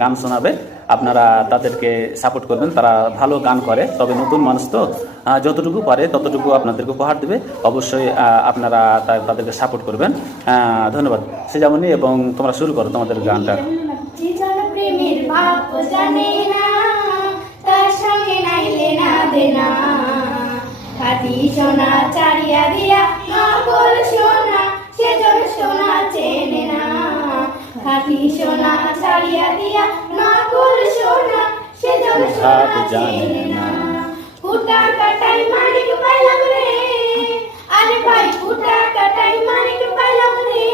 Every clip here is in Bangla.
গান শোনাবে, আপনারা তাদেরকে সাপোর্ট করবেন। তারা ভালো গান করে, তবে নতুন মানুষ তো যতটুকু পারে ততটুকু আপনাদেরকে উপহার দেবে। অবশ্যই আপনারা তাদেরকে সাপোর্ট করবেন। ধন্যবাদ সেজামণি, এবং তোমরা শুরু করো তোমাদের গানটা। প্রেমের ভাব জানে না, তার সঙ্গে নাইলে না দেনা, খাঁটি সোনা চারিয়া দিয়া নকল সোনা, সেজন সোনা চেনে না। খাঁটি সোনা ছাড়িয়া দিয়া নকল সোনা, সেজন সোনা চেনে না। ফুটা কাটাই মানিক পাইলাম রে, আরে ভাই ফুটা কাটাই মানিক পাইলাম রে,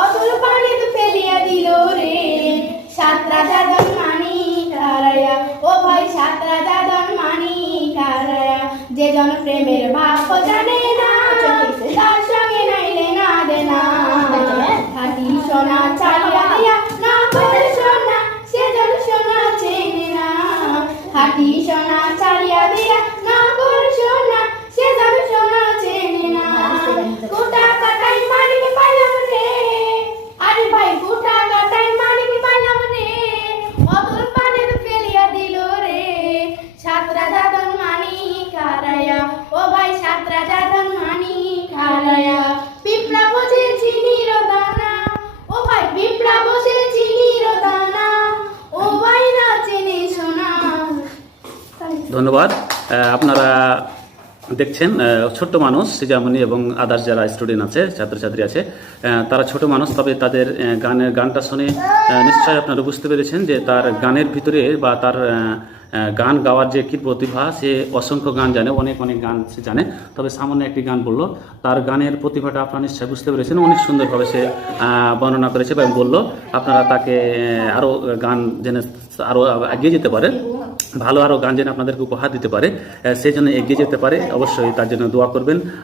অতল পানিতে ফেলিয়া দিল রে। সাত রাজা দন মানি কারায়া, ও ভাই সাত রাজা দন মানি কারায়া, যে জন প্রেমের ভাব জানে না, তার সঙ্গে নাইলে না দেনা। খাঁটি সোনা চালিয়া দিয়া নকল সোনা, সেজন সোনা চেনে না। খাঁটি সোনা চালিয়া দিয়া নকল সোনা, সেজন সোনা চেনে না। গোটা কাটাই মানিক পাইলাম রে, আরে ভাই গোটা কাটাই মানিক পাইলাম রে, অতল পানিতে ফেলিয়া দিল রে। সাত রাজা দন মানি কারায়া, ও ভাই সাত রাজা দন মানি কারায়া। পিঁপড়া বসে চিনির দানা, ও ভাই পিঁপড়া বসে চিনির দানা, ও ভাই না চেনে সোনা। ধন্যবাদ। আপনারা দেখছেন ছোট্ট মানুষ সেজামণি এবং আদার্স যারা স্টুডেন্ট আছে, ছাত্রছাত্রী আছে, তারা ছোট মানুষ, তবে তাদের গানটা শুনে নিশ্চয়ই আপনারা বুঝতে পেরেছেন যে তার গানের ভিতরে বা তার গান গাওয়ার যে কী প্রতিভা। সে অসংখ্য গান জানে, অনেক অনেক গান সে জানে, তবে সামান্য একটি গান বললো। তার গানের প্রতিভাটা আপনারা নিশ্চয়ই বুঝতে পেরেছেন। অনেক সুন্দরভাবে সে বর্ণনা করেছে এবং বললো। আপনারা তাকে আরও গান জেনে আরও এগিয়ে যেতে পারে, ভালো আরও গান জেনে আপনাদেরকে উপহার দিতে পারে, সেই জন্য এগিয়ে যেতে পারে। অবশ্যই তার জন্য দোয়া করবেন।